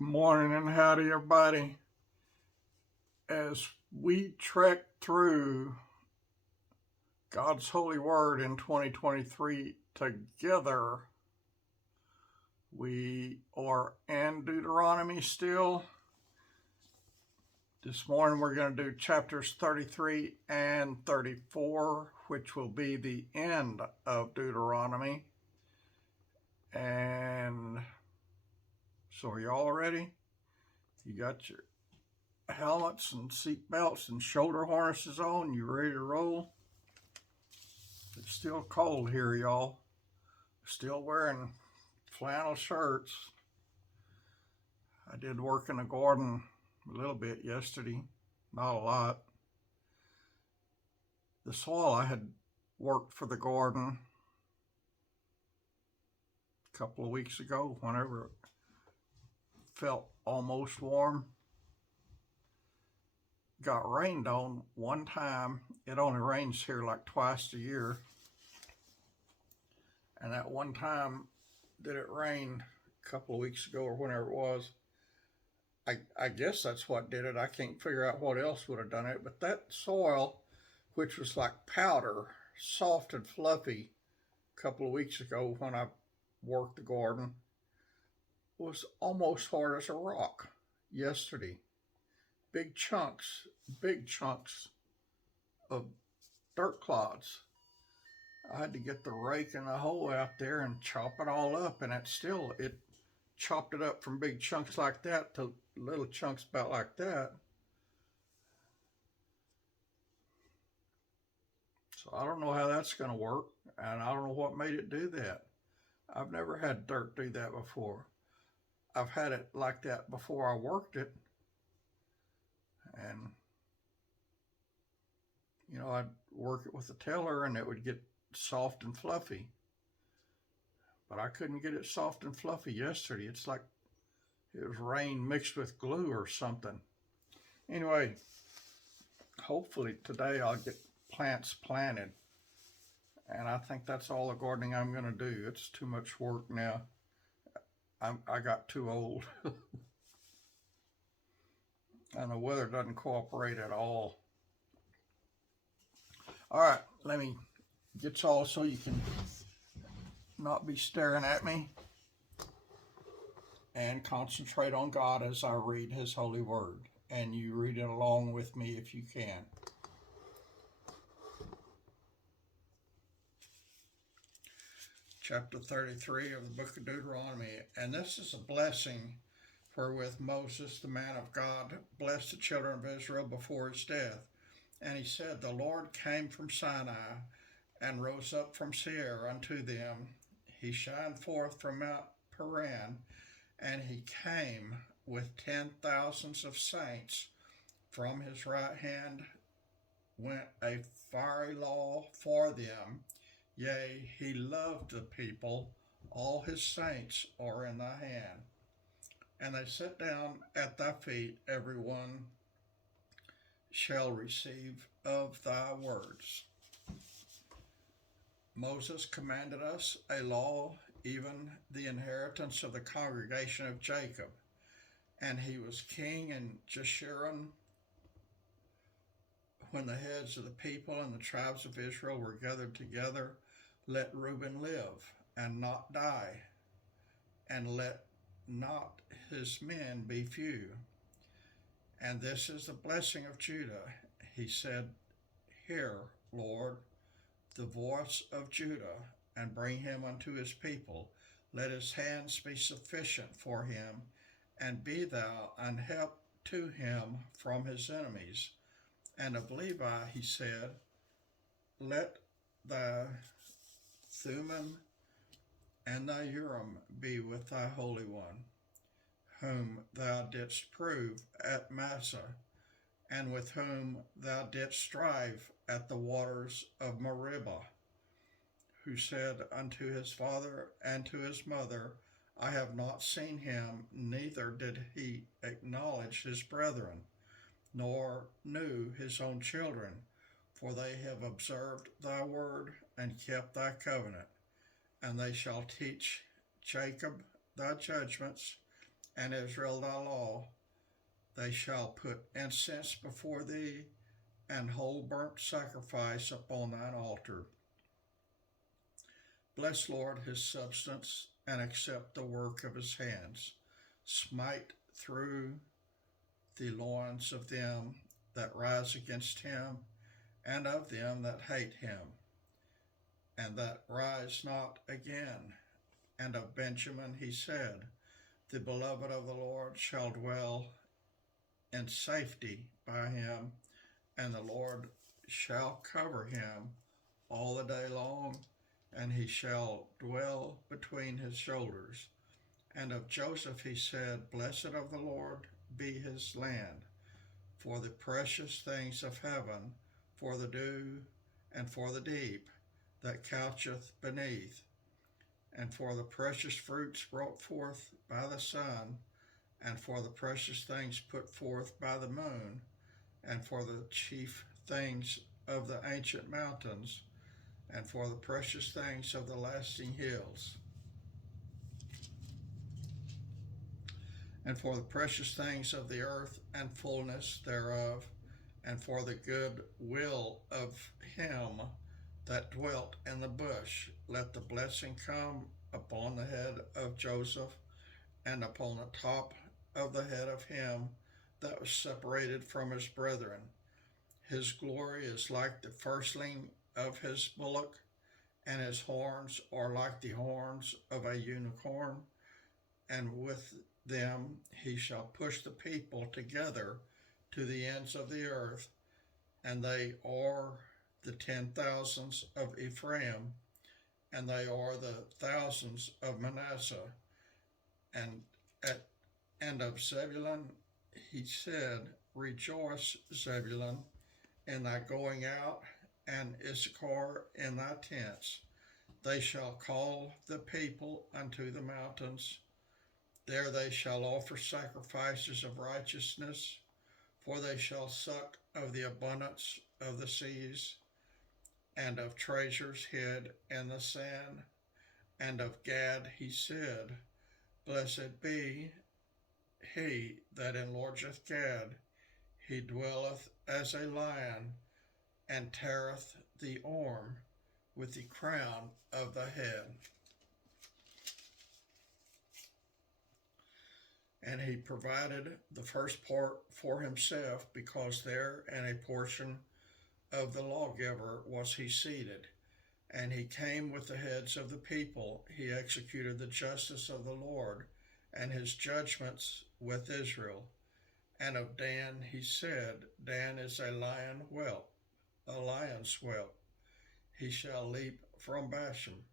Good morning and howdy, everybody. As we trek through God's holy word in 2023 together, we are in Deuteronomy still. This morning we're going to do chapters 33 and 34, which will be the end of Deuteronomy. And so are y'all ready? You got your helmets and seat belts and shoulder harnesses on? You ready to roll? It's still cold here, y'all. Still wearing flannel shirts. I did work in the garden a little bit yesterday, not a lot. The soil I had worked for the garden a couple of weeks ago, whenever it felt almost warm, got rained on one time. It only rains here like twice a year. And that one time that it rained a couple of weeks ago or whenever it was, I guess that's what did it. I can't figure out what else would have done it. But that soil, which was like powder, soft and fluffy, a couple of weeks ago when I worked the garden, was almost hard as a rock yesterday. Big chunks of dirt clods. I had to get the rake and the hoe out there and chop it all up, and it chopped it up from big chunks like that to little chunks about like that. So I don't know how that's going to work, and I don't know what made it do that. I've never had dirt do that before. I've had it like that before I worked it, and I'd work it with a tiller and it would get soft and fluffy. But I couldn't get it soft and fluffy yesterday. It's like it was rain mixed with glue or something. Anyway, hopefully today I'll get plants planted. And I think that's all the gardening I'm going to do. It's too much work now. I got too old. And the weather doesn't cooperate at all. All right, let me get y'all so you can not be staring at me and concentrate on God as I read His holy word. And you read it along with me if you can. Chapter 33 of the book of Deuteronomy. And this is a blessing wherewith Moses, the man of God, blessed the children of Israel before his death. And he said, The Lord came from Sinai and rose up from Seir unto them. He shined forth from Mount Paran, and he came with 10,000s of saints. From his right hand went a fiery law for them. Yea, he loved the people. All his saints are in thy hand. And they sat down at thy feet, every one shall receive of thy words. Moses commanded us a law, even the inheritance of the congregation of Jacob. And he was king in Jeshurun when the heads of the people and the tribes of Israel were gathered together. Let Reuben live and not die, and let not his men be few. And this is the blessing of Judah. He said, Hear, Lord, the voice of Judah, and bring him unto his people. Let his hands be sufficient for him, and be thou an help to him from his enemies. And of Levi he said, Let thy Thummim and thy Urim be with thy Holy One, whom thou didst prove at Massah, and with whom thou didst strive at the waters of Meribah, who said unto his father and to his mother, I have not seen him, neither did he acknowledge his brethren, nor knew his own children, for they have observed thy word and kept thy covenant. And they shall teach Jacob thy judgments, and Israel thy law. They shall put incense before thee, and whole burnt sacrifice upon thine altar. Bless, Lord, his substance, and accept the work of his hands. Smite through the loins of them that rise against him, and of them that hate him, and that rise not again. And of Benjamin he said, the beloved of the Lord shall dwell in safety by him, and the Lord shall cover him all the day long, and he shall dwell between his shoulders. And of Joseph he said, blessed of the Lord be his land, for the precious things of heaven, for the dew, and for the deep that coucheth beneath, and for the precious fruits brought forth by the sun, and for the precious things put forth by the moon, and for the chief things of the ancient mountains, and for the precious things of the lasting hills, and for the precious things of the earth and fullness thereof, and for the good will of him that dwelt in the bush. Let the blessing come upon the head of Joseph, and upon the top of the head of him that was separated from his brethren. His glory is like the firstling of his bullock, and his horns are like the horns of a unicorn, and with them he shall push the people together to the ends of the earth, and they are the 10,000s of Ephraim, and they are the thousands of Manasseh, and of Zebulun he said, rejoice, Zebulun, in thy going out, and Issachar in thy tents. They shall call the people unto the mountains. There they shall offer sacrifices of righteousness, for they shall suck of the abundance of the seas, and of treasures hid in the sand. And of Gad he said, blessed be he that enlargeth Gad. He dwelleth as a lion, and teareth the arm with the crown of the head. And he provided the first part for himself, because there in a portion of the lawgiver was he seated. And he came with the heads of the people. He executed the justice of the Lord, and his judgments with Israel. And of Dan he said, Dan is a lion's whelp. He shall leap from Bashan.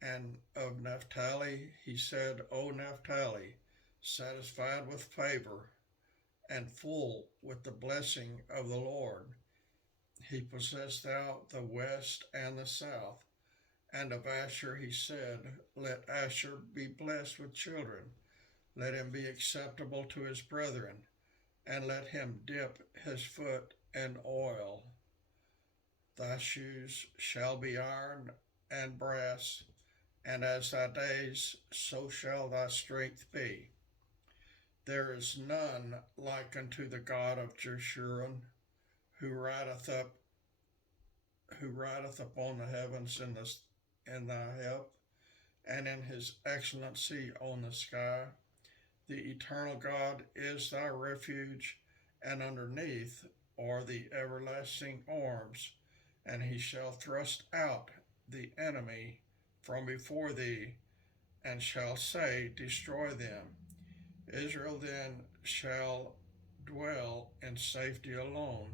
And of Naphtali he said, O Naphtali, satisfied with favor, and full with the blessing of the Lord. He possessed out the west and the south. And of Asher he said, let Asher be blessed with children. Let him be acceptable to his brethren, and let him dip his foot in oil. Thy shoes shall be iron and brass, and as thy days, so shall thy strength be. There is none like unto the God of Jeshurun, who rideth upon the heavens in thy help, and in his excellency on the sky. The eternal God is thy refuge, and underneath are the everlasting arms, and he shall thrust out the enemy from before thee, and shall say, destroy them. Israel then shall dwell in safety alone.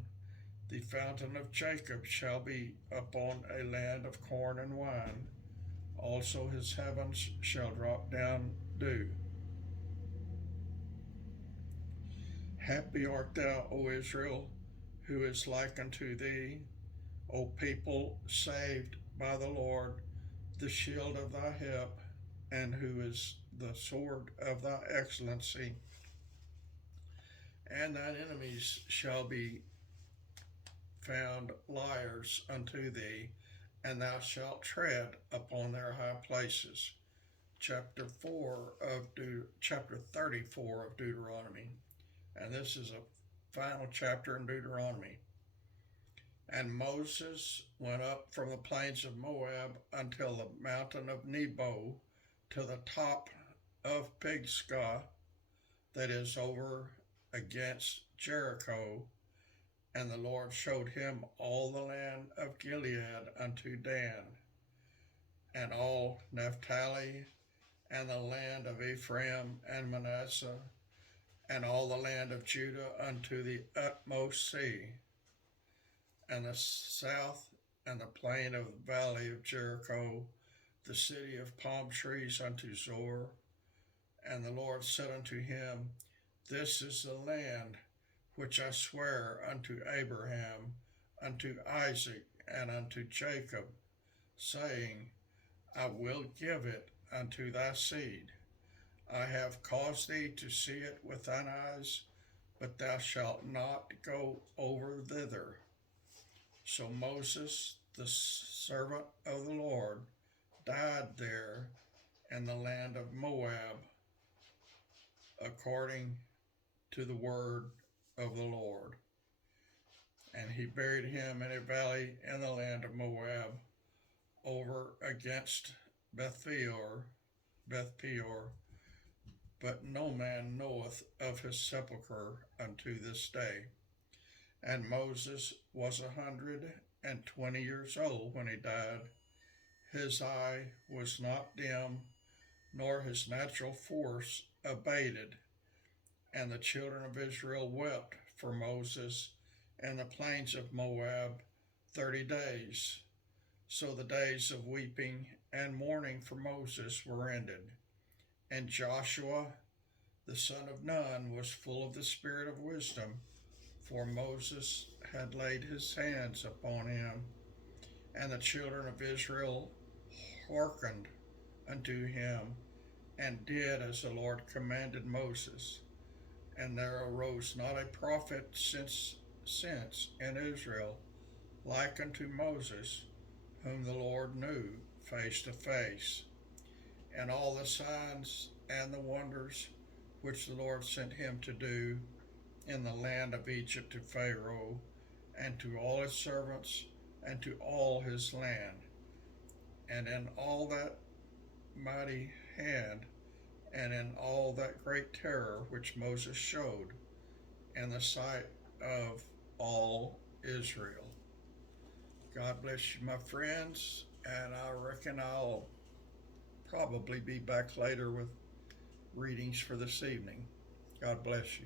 The fountain of Jacob shall be upon a land of corn and wine. Also his heavens shall drop down dew. Happy art thou, O Israel, who is like unto thee, O people saved by the Lord, the shield of thy help, and who is the sword of thy excellency. And thine enemies shall be found liars unto thee, and thou shalt tread upon their high places. chapter 34 of Deuteronomy, and this is a final chapter in Deuteronomy. And Moses went up from the plains of Moab until the mountain of Nebo, to the top of Pisgah, that is over against Jericho. And the Lord showed him all the land of Gilead unto Dan, and all Naphtali, and the land of Ephraim and Manasseh, and all the land of Judah unto the utmost sea, and the south, and the plain of the valley of Jericho, the city of palm trees unto Zor. And the Lord said unto him, This is the land which I swear unto Abraham, unto Isaac, and unto Jacob, saying, I will give it unto thy seed. I have caused thee to see it with thine eyes, but thou shalt not go over thither. So Moses, the servant of the Lord, died there in the land of Moab, according to the word of the Lord. And he buried him in a valley in the land of Moab, over against Beth Peor, but no man knoweth of his sepulchre unto this day. And Moses was 120 years old when he died. His eye was not dim, nor his natural force abated. And the children of Israel wept for Moses in the plains of Moab 30 days. So the days of weeping and mourning for Moses were ended. And Joshua, the son of Nun, was full of the spirit of wisdom, for Moses had laid his hands upon him. And the children of Israel hearkened unto him, and did as the Lord commanded Moses. And there arose not a prophet since in Israel like unto Moses, whom the Lord knew face to face. And all the signs and the wonders which the Lord sent him to do in the land of Egypt to Pharaoh, and to all his servants, and to all his land, and in all that mighty hand, and in all that great terror which Moses showed in the sight of all Israel. God bless you, my friends, and I reckon I'll probably be back later with readings for this evening. God bless you.